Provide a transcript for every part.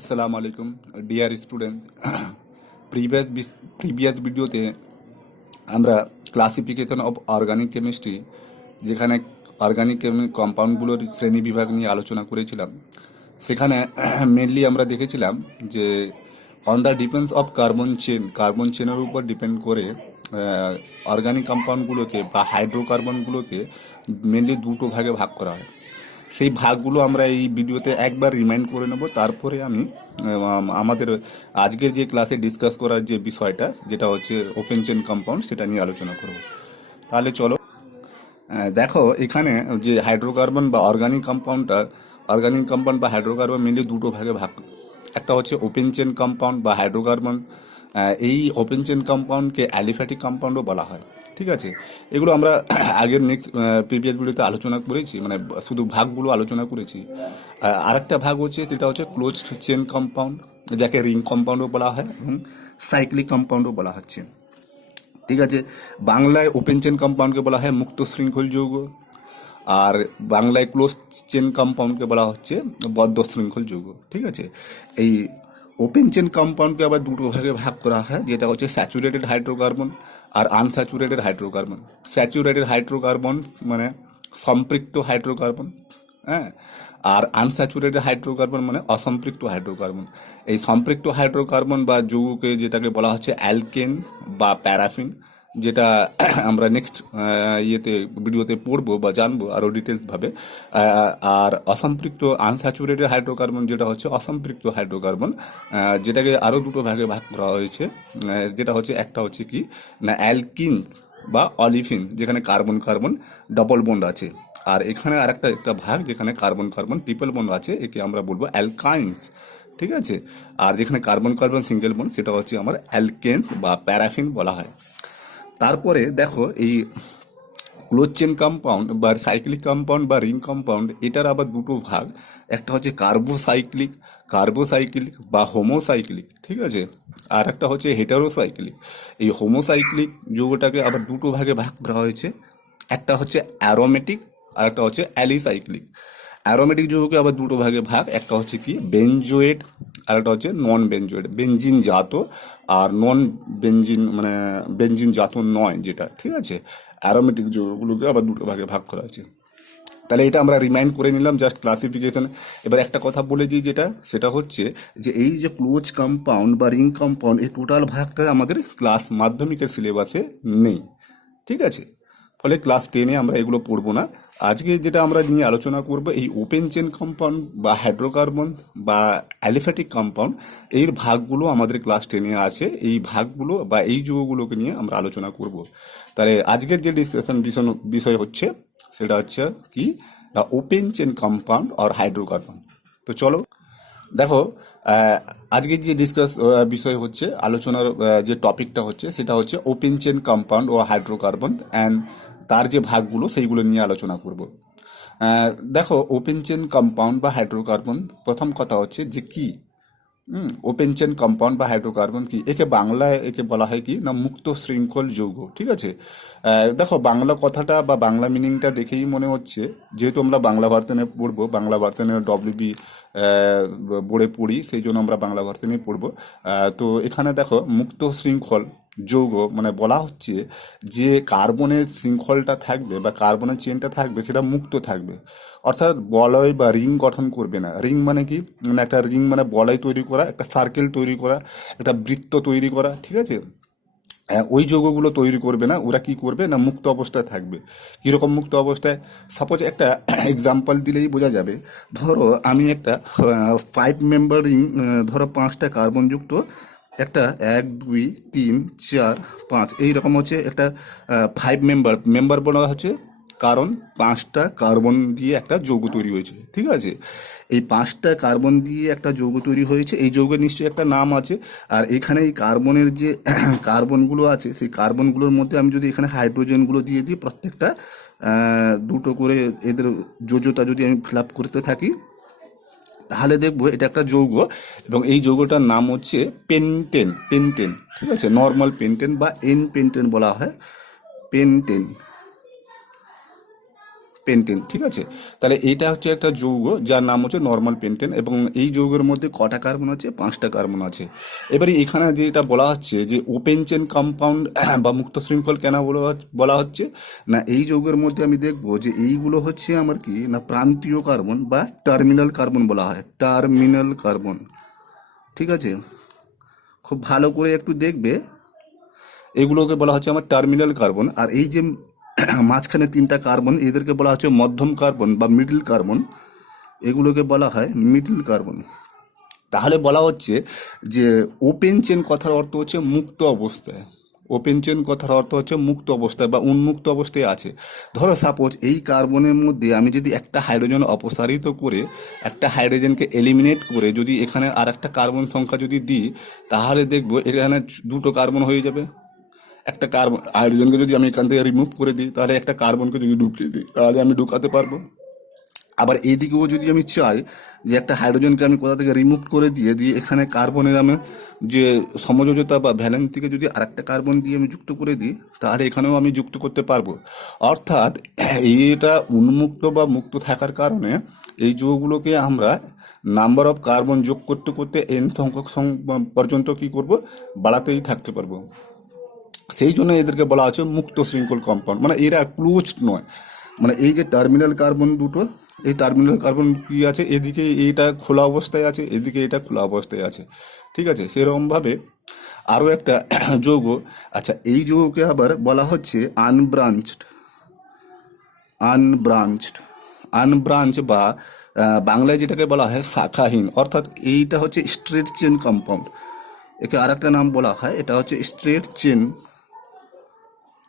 আসসালামু আলাইকুম dear student. Previous ভিডিওতে আমরা ক্লাসিফিকেশন অফ অর্গানিক কেমিস্ট্রি, যেখানে অর্গানিক কম্পাউন্ডগুলোর শ্রেণী বিভাগ নিয়ে আলোচনা করেছিলাম। সেখানে মেনলি আমরা দেখেছিলাম যে on the depends of carbon চেনের উপর ডিপেন্ড করে অর্গানিক কম্পাউন্ডগুলোকে বা হাইড্রোকার্বনগুলোকে মেনলি দুটো ভাগে ভাগ করা হয়। সেই ভাগগুলো আমরা এই ভিডিওতে একবার রিমাইন্ড করে নেব। তারপরে আমি আমাদের আজকের যে ক্লাসে ডিসকাস করার যে বিষয়টা, যেটা হচ্ছে ওপেন চেন কম্পাউন্ড, সেটা নিয়ে আলোচনা করব। তাহলে চলো। দেখো, এখানে যে হাইড্রোকার্বন বা অর্গানিক কম্পাউন্ড বা হাইড্রোকার্বন মেনলি দুটো ভাগে ভাগ। একটা হচ্ছে ওপেন চেন কম্পাউন্ড বা হাইড্রোকার্বন। এই ওপেন চেন কম্পাউন্ডকে অ্যালিফ্যাটিক কম্পাউন্ডও বলা হয়। ঠিক আছে, এগুলো আমরা আগের প্রিভিয়াস ভিডিওতে আলোচনা করেছি, মানে শুধু ভাগগুলো আলোচনা করেছি। আরেকটা ভাগ হচ্ছে, যেটা হচ্ছে ক্লোজড চেন কম্পাউন্ড, যাকে রিং কম্পাউন্ডও বলা হয় এবং সাইক্লিক কম্পাউন্ডও বলা হচ্ছে। ঠিক আছে, বাংলায় ওপেন চেন কম্পাউন্ডকে বলা হয় মুক্ত শৃঙ্খল যৌগ, আর বাংলায় ক্লোজ চেন কম্পাউন্ডকে বলা হচ্ছে বদ্ধ শৃঙ্খল যৌগ। ঠিক আছে, এই ওপেন চেন কম্পাউন্ডকে আবার দুটো ভাগে ভাগ করা হয়, যেটা হচ্ছে স্যাচুরেটেড হাইড্রোকার্বন আর আনস্যাচুরেটেড হাইড্রোকার্বন। স্যাচুরেটেড হাইড্রোকার্বন মানে সম্পৃক্ত হাইড্রোকার্বন, হ্যাঁ, আর আনস্যাচুরেটেড হাইড্রোকার্বন মানে অসম্পৃক্ত হাইড্রোকার্বন। এই সম্পৃক্ত হাইড্রোকার্বন বা যৌগকে যেটাকে বলা হচ্ছে অ্যালকেন বা প্যারাফিন, যেটা আমরা নেক্সট ভিডিওতে পড়বো বা জানবো আরও ডিটেলসভাবে। আর অসম্পৃক্ত আনস্যাচুরেটেড হাইড্রোকার্বন যেটা হচ্ছে অসম্পৃক্ত হাইড্রোকার্বন, যেটাকে আরও দুটো ভাগে ভাগ করা হয়েছে। যেটা হচ্ছে, একটা হচ্ছে কি না অ্যালকিন বা অলিফিন, যেখানে কার্বন কার্বন ডবল বন্ড আছে। আর এখানে একটা ভাগ যেখানে কার্বন কার্বন ট্রিপল বন্ড আছে, একে আমরা বলবো অ্যালকাইন্স। ঠিক আছে, আর যেখানে কার্বন কার্বন সিঙ্গেল বন্ড, সেটা হচ্ছে আমার অ্যালকেন বা প্যারাফিন বলা হয়। তারপরে দেখো, এই ক্লোজ চেন কম্পাউন্ড বা সাইক্লিক কম্পাউন্ড বা রিং কম্পাউন্ড, এটার আবার দুটো ভাগ। একটা হচ্ছে কার্বোসাইক্লিক বা হোমোসাইক্লিক। ঠিক আছে, আর একটা হচ্ছে হেটারোসাইক্লিক। এই হোমোসাইক্লিক যৌগটাকে আবার দুটো ভাগে ভাগ করা হয়েছে। একটা হচ্ছে অ্যারোমেটিক আর একটা হচ্ছে অ্যালিসাইক্লিক। অ্যারোমেটিক যৌগকে আবার দুটো ভাগে ভাগ, একটা হচ্ছে কি বেনজোয়েট আর একটা হচ্ছে নন বেনজোয়েট, বেনজিন জাত আর নন বেনজিন মানে বেনজিন জাত নয় যেটা। ঠিক আছে, অ্যারোমেটিক যৌগগুলোকে আবার দুটো ভাগে ভাগ করা আছে। তাহলে এটা আমরা রিমাইন্ড করে নিলাম জাস্ট ক্লাসিফিকেশন। এবার একটা কথা বলে দিই, সেটা হচ্ছে যে এই যে ক্লোজ কম্পাউন্ড বা রিং কম্পাউন্ড, এই টোটাল ভাগটা আমাদের ক্লাস মাধ্যমিকের সিলেবাসে নেই। ঠিক আছে, ফলে ক্লাস 10-এ আমরা এগুলো পড়বো না। আজকে যেটা আমরা নিয়ে আলোচনা করব, এই ওপেন চেন কম্পাউন্ড বা হাইড্রোকার্বন বা অ্যালিফ্যাটিক কম্পাউন্ড, এর ভাগগুলো আমাদের ক্লাস 10-এ আছে। এই ভাগগুলো বা এই যৌগগুলোকে নিয়ে আমরা আলোচনা করব। তাহলে আজকের যে ডিসকাশন বিষয় হচ্ছে, সেটা হচ্ছে কি না ওপেন চেন কম্পাউন্ড আর হাইড্রোকার্বন। তো চলো দেখো, আজকের যে বিষয় হচ্ছে, আলোচনার যে টপিকটা হচ্ছে, সেটা হচ্ছে ওপেন চেন কম্পাউন্ড ও হাইড্রোকার্বন অ্যান্ড তার যে ভাগগুলো সেইগুলো নিয়ে আলোচনা করব। দেখো, ওপেন চেন কম্পাউন্ড বা হাইড্রোকার্বন, প্রথম কথা হচ্ছে যে কি ওপেন চেন কম্পাউন্ড বা হাইড্রোকার্বন কি, একে বলা হয় কি না মুক্ত শৃঙ্খল যৌগ। ঠিক আছে, দেখো বাংলা কথাটা বা বাংলা মিনিংটা দেখেই মনে হচ্ছে, যেহেতু আমরা বাংলা ভার্সনে পড়বো, বাংলা ভার্সনে ডব্লিউবি বোর্ডে পড়ি, সেই জন্য আমরা বাংলা ভার্সনেই পড়বো। তো এখানে দেখো মুক্ত শৃঙ্খল যৌগ মানে বলা হচ্ছে যে কার্বনের শৃঙ্খলটা থাকবে বা কার্বনের চেনটা থাকবে, সেটা মুক্ত থাকবে। অর্থাৎ বলয় বা রিং গঠন করবে না। রিং মানে কি, মানে একটা রিং মানে বলয় তৈরি করা, একটা সার্কেল তৈরি করা, একটা বৃত্ত তৈরি করা। ঠিক আছে, ওই যৌগগুলো তৈরি করবে না। ওরা কি করবে না মুক্ত অবস্থায় থাকবে। কীরকম মুক্ত অবস্থায়, সাপোজ একটা এক্সাম্পল দিলেই বোঝা যাবে। ধরো আমি একটা 5 মেম্বার রিং, ধরো 5টা কার্বনযুক্ত একটা 1 2 3 4 5 এইরকম হচ্ছে একটা 5 মেম্বার বলা হচ্ছে, কারণ 5টা কার্বন দিয়ে একটা যৌগ তৈরি হয়েছে। ঠিক আছে, এই 5টা কার্বন দিয়ে একটা যৌগ তৈরি হয়েছে, এই যৌগের নিশ্চয়ই একটা নাম আছে। আর এখানে এই কার্বনের যে কার্বনগুলো আছে, সেই কার্বনগুলোর মধ্যে আমি যদি এখানে হাইড্রোজেনগুলো দিয়ে দিই, প্রত্যেকটা দুটো করে এদের যোজ্যতা যদি আমি ফিল আপ করতে থাকি, তাহলে দেখবো এটা একটা যৌগ। এবং এই যৌগটার নাম হচ্ছে পেন্টেন। ঠিক আছে, নর্মাল পেন্টেন বা এন পেন্টেন বলা হয়। পেন্টেন পেন্টেন, ঠিক আছে। তাহলে এইটা হচ্ছে একটা যৌগ যার নাম হচ্ছে নর্মাল পেন্টেন, এবং এই যৌগের মধ্যে কটা কার্বন আছে? 5টা কার্বন আছে। এবারে এখানে যেটা বলা হচ্ছে যে ওপেন চেন কম্পাউন্ড বা মুক্ত শৃঙ্খল কেন বলা হচ্ছে না, এই যৌগের মধ্যে আমি দেখবো যে এইগুলো হচ্ছে আমার কি না প্রান্তীয় কার্বন বা টার্মিনাল কার্বন বলা হয়, টার্মিনাল কার্বন, ঠিক আছে। খুব ভালো করে একটু দেখবে, এগুলোকে বলা হচ্ছে আমার টার্মিনাল কার্বন। আর এই যে মাঝখানে 3টা কার্বন, এদেরকে বলা হচ্ছে মধ্যম কার্বন বা মিডল কার্বন, এগুলোকে বলা হয় মিডল কার্বন। তাহলে বলা হচ্ছে যে ওপেন চেন কথার অর্থ হচ্ছে মুক্ত অবস্থায়, ওপেন চেন কথার অর্থ হচ্ছে মুক্ত অবস্থায় বা উন্মুক্ত অবস্থায় আছে। ধরো সাপোজ এই কার্বনের মধ্যে আমি যদি একটা হাইড্রোজেন অপসারিত করে, একটা হাইড্রোজেনকে এলিমিনেট করে যদি এখানে আর একটা কার্বন সংখ্যা যদি দিই, তাহলে দেখবো এখানে 2টো কার্বন হয়ে যাবে। একটা কার্বন হাইড্রোজেনকে যদি আমি এখান থেকে রিমুভ করে দিই, তাহলে একটা কার্বনকে যদি ঢুকিয়ে দিই, তাহলে আমি ঢুকাতে পারবো। আবার এইদিকেও যদি আমি চাই যে একটা হাইড্রোজেনকে আমি কোথা থেকে রিমুভ করে দিয়ে দিয়ে এখানে কার্বনের আমি যে সমযোজতা বা ভ্যালেন্সিকে যদি আরেকটা কার্বন দিয়ে আমি যুক্ত করে দিই, তাহলে এখানেও আমি যুক্ত করতে পারবো। অর্থাৎ এটা উন্মুক্ত বা মুক্ত থাকার কারণে এই যৌগগুলোকে আমরা নাম্বার অফ কার্বন যোগ করতে করতে এন সংখ্যক পর্যন্ত কি করব, বাড়াতেই থাকতে পারবো। সেই জন্য এদেরকে বলা হচ্ছে মুক্ত শৃঙ্খল কম্পাউন্ড, মানে এরা ক্লোজড নয়। মানে এই যে টার্মিনাল কার্বন দুটো, এই টার্মিনাল কার্বন কি আছে, এদিকে এইটা খোলা অবস্থায় আছে, এদিকে এটা খোলা অবস্থায় আছে, ঠিক আছে। সেরকমভাবে আরও একটা যৌগ, আচ্ছা এই যৌগকে আবার বলা হচ্ছে আনব্রাঞ্চড, আনব্রাঞ্চড, আনব্রাঞ্চ বা বাংলায় যেটাকে বলা হয় শাখাহীন। অর্থাৎ এইটা হচ্ছে স্ট্রেট চেন কম্পাউন্ড, একে আর একটা নাম বলা হয়, এটা হচ্ছে স্ট্রেট চেন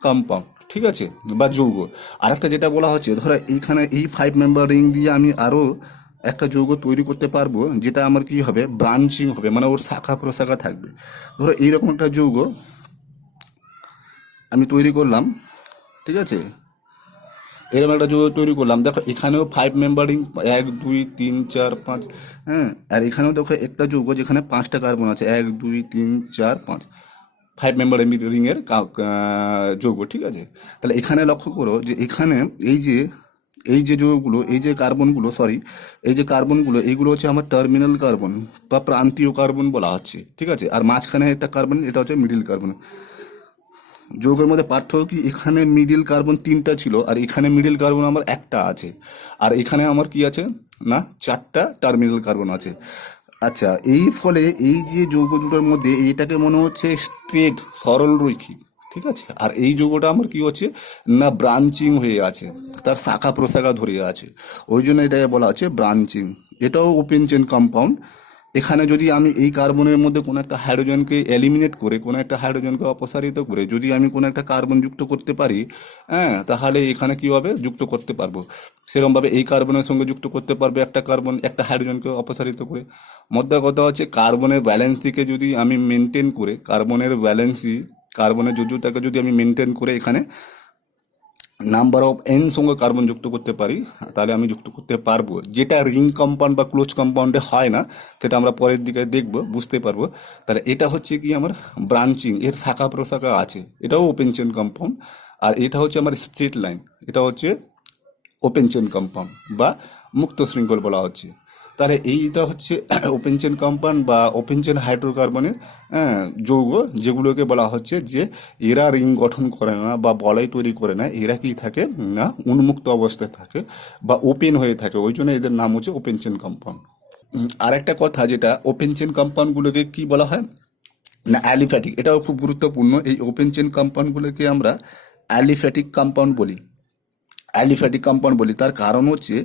কম্পাউন্ড, ঠিক আছে, বা যৌগ। আরেকটা যেটা বলা হচ্ছে, ধরো এইখানে এই 5 মেম্বার রিং দিয়ে আমি আরও একটা যৌগ তৈরি করতে পারবো, যেটা আমার কি হবে, ব্রাঞ্চিং হবে, মানে ওর শাখা প্রশাখা থাকবে। ধরো এইরকম একটা যৌগ আমি তৈরি করলাম, ঠিক আছে, এরকম একটা যৌগ তৈরি করলাম। দেখো এখানেও 5 মেম্বার রিং, 1 2 3 4 5, হ্যাঁ। আর এখানেও দেখো একটা যৌগ যেখানে 5টা কার্বন আছে, 1 2 3 4 5, 5 মেম্বার রিং এর যৌগ, ঠিক আছে। তাহলে এখানে লক্ষ্য করো যে এখানে এই যে যৌগগুলো, এই যে কার্বনগুলো, সরি, এই যে কার্বনগুলো, এইগুলো হচ্ছে আমার টার্মিনাল কার্বন বা প্রান্তীয় কার্বন বলা হচ্ছে, ঠিক আছে। আর মাঝখানে একটা কার্বন, এটা হচ্ছে মিডিল কার্বন। যৌগের মধ্যে পার্থক্য কি, এখানে মিডিল কার্বন 3টা ছিল, আর এখানে মিডিল কার্বন আমার একটা আছে, আর এখানে আমার কি আছে না 4টা টার্মিনাল কার্বন আছে। আচ্ছা, এই ফলে এই যে যৌগ দুটোর মধ্যে এইটাকে মনে হচ্ছে স্ট্রেট, সরল রৈখিক, ঠিক আছে। আর এই যৌগটা আমার কি হচ্ছে না ব্রাঞ্চিং হয়ে আছে, তার শাখা প্রশাখা ধরে আছে, ওই জন্য এটাকে বলা হচ্ছে ব্রাঞ্চিং। এটাও ওপেন চেন কম্পাউন্ড। এখানে যদি আমি এই কার্বনের মধ্যে কোনো একটা হাইড্রোজেনকে এলিমিনেট করে, কোনো একটা হাইড্রোজেনকে অপসারিত করে যদি আমি কোনো একটা কার্বন যুক্ত করতে পারি, হ্যাঁ, তাহলে এখানে কি হবে, যুক্ত করতে পারবো। সেরকমভাবে এই কার্বনের সঙ্গে যুক্ত করতে পারবে একটা কার্বন, একটা হাইড্রোজেনকে অপসারিত করে। মোদ্দা কথা হচ্ছে কার্বনের ব্যালেন্সিকে যদি আমি মেনটেন করে, কার্বনের ব্যালেন্সি, কার্বনের যোজ্যতাকে যদি আমি মেনটেন করে এখানে নাম্বার অফ এন সঙ্গে কার্বন যুক্ত করতে পারি, তাহলে আমি যুক্ত করতে পারবো। যেটা রিং কম্পাউন্ড বা ক্লোজ কম্পাউন্ডে হয় না, সেটা আমরা পরের দিকে দেখবো, বুঝতে পারবো। তাহলে এটা হচ্ছে কি আমার ব্রাঞ্চিং, এর শাখা প্রশাখা আছে, এটাও ওপেন চেন কম্পাউন্ড। আর এটা হচ্ছে আমার স্ট্রেট লাইন, এটা হচ্ছে ওপেন চেন কম্পাউন্ড বা মুক্ত শৃঙ্খল বলা হচ্ছে। তাহলে এইটা হচ্ছে ওপেন চেন কম্পাউন্ড বা ওপেন চেন হাইড্রোকার্বনের যৌগ, যেগুলোকে বলা হচ্ছে যে এরা রিং গঠন করে না বা বলয় তৈরি করে না, এরা কি থাকে না উন্মুক্ত অবস্থায় থাকে বা ওপেন হয়ে থাকে, ওই জন্য এদের নাম হচ্ছে ওপেন চেন কম্পাউন্ড। আর একটা কথা, যেটা ওপেন চেন কম্পাউন্ডগুলোকে কি বলা হয় না অ্যালিফ্যাটিক, এটাও খুব গুরুত্বপূর্ণ। এই ওপেন চেন কম্পাউন্ডগুলোকে আমরা অ্যালিফ্যাটিক কম্পাউন্ড বলি, অ্যালিফ্যাটিক কম্পাউন্ড বলি। তার কারণ হচ্ছে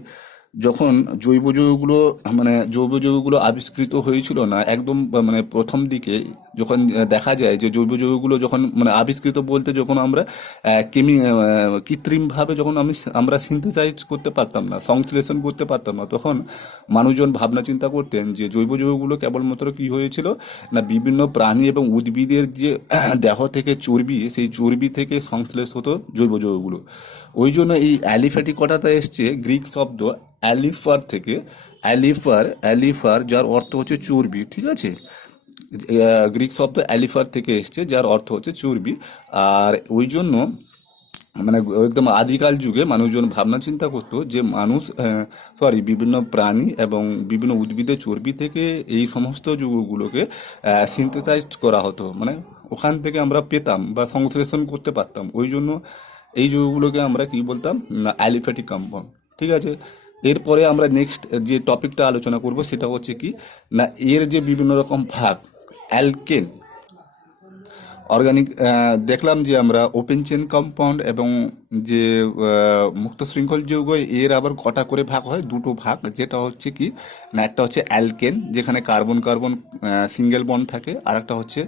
যখন জৈব যৌগগুলো, মানে জৈব যৌগগুলো আবিষ্কৃত হয়েছিল না একদম মানে প্রথম দিকে, যখন দেখা যায় যে জৈব যৌগগুলো যখন মানে আবিষ্কৃত বলতে, যখন আমরা কৃত্রিমভাবে যখন আমরা সিনথেসাইজ করতে পারতাম না, সংশ্লেষণ করতে পারতাম না, তখন মানুষজন ভাবনা চিন্তা করতেন যে জৈব যৌগগুলো কেবলমাত্র কি হয়েছিল না বিভিন্ন প্রাণী এবং উদ্ভিদের যে দেহ থেকে চর্বি, সেই চর্বি থেকে সংশ্লেষ হতো জৈব যৌগগুলো। ওই জন্য এই অ্যালিফ্যাটিক কথাটা এসছে গ্রিক শব্দ অ্যালিফার থেকে, অ্যালিফার যার অর্থ হচ্ছে চর্বি, ঠিক আছে। গ্রিক শব্দ অ্যালিফার থেকে এসছে, যার অর্থ হচ্ছে চর্বি। আর ওই জন্য মানে একদম আদিকাল যুগে মানুষজন ভাবনা চিন্তা করতো যে মানুষ বিভিন্ন প্রাণী এবং বিভিন্ন উদ্ভিদের চর্বি থেকে এই সমস্ত যৌগগুলোকে সিনথেসাইজ করা হতো, মানে ওখান থেকে আমরা পেতাম বা সংশ্লেষণ করতে পারতাম। ওই জন্য এই যৌগগুলোকে আমরা কি বলতাম না অ্যালিফ্যাটিক কম্পাউন্ড। ঠিক আছে, এরপরে আমরা নেক্সট যে টপিকটা আলোচনা করব সেটা হচ্ছে কি না এর যে বিভিন্ন রকম ভাগ। অ্যালকেন অর্গানিক দেখলাম যে আমরা ওপেন চেন কম্পাউন্ড এবং যে মুক্ত শৃঙ্খল যৌগ এর আবার কটা করে ভাগ হয়, দুটো ভাগ। যেটা হচ্ছে কি না একটা হচ্ছে অ্যালকেন যেখানে কার্বন কার্বন সিঙ্গেল বন্ড থাকে, আর একটা হচ্ছে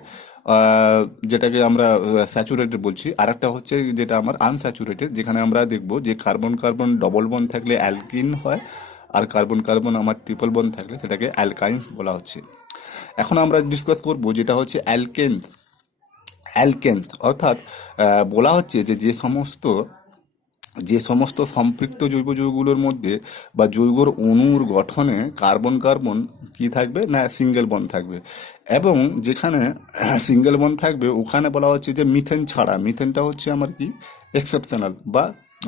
যেটাকে আমরা স্যাচুরেটেড বলছি, আর একটা হচ্ছে যেটা আমার আনস্যাচুরেটেড যেখানে আমরা দেখব যে কার্বন কার্বন ডবল বন্ড থাকলে অ্যালকিন হয়, আর কার্বন কার্বন আমার ট্রিপল বন্ড থাকলে সেটাকে অ্যালকাইন্স বলা হচ্ছে। এখন আমরা ডিসকাস করব যেটা হচ্ছে অ্যালকেনস। অ্যালকেনস অর্থাৎ বলা হচ্ছে যে যে সমস্ত সম্পৃক্ত জৈব যৌগগুলোর মধ্যে বা জৈবর অণুর গঠনে কার্বন কার্বন কি থাকবে না সিঙ্গেল বন্ড থাকবে, এবং যেখানে সিঙ্গেল বন্ড থাকবে ওখানে বলা হচ্ছে যে মিথেন ছাড়া। মিথেনটা হচ্ছে আমার কি এক্সেপশনাল বা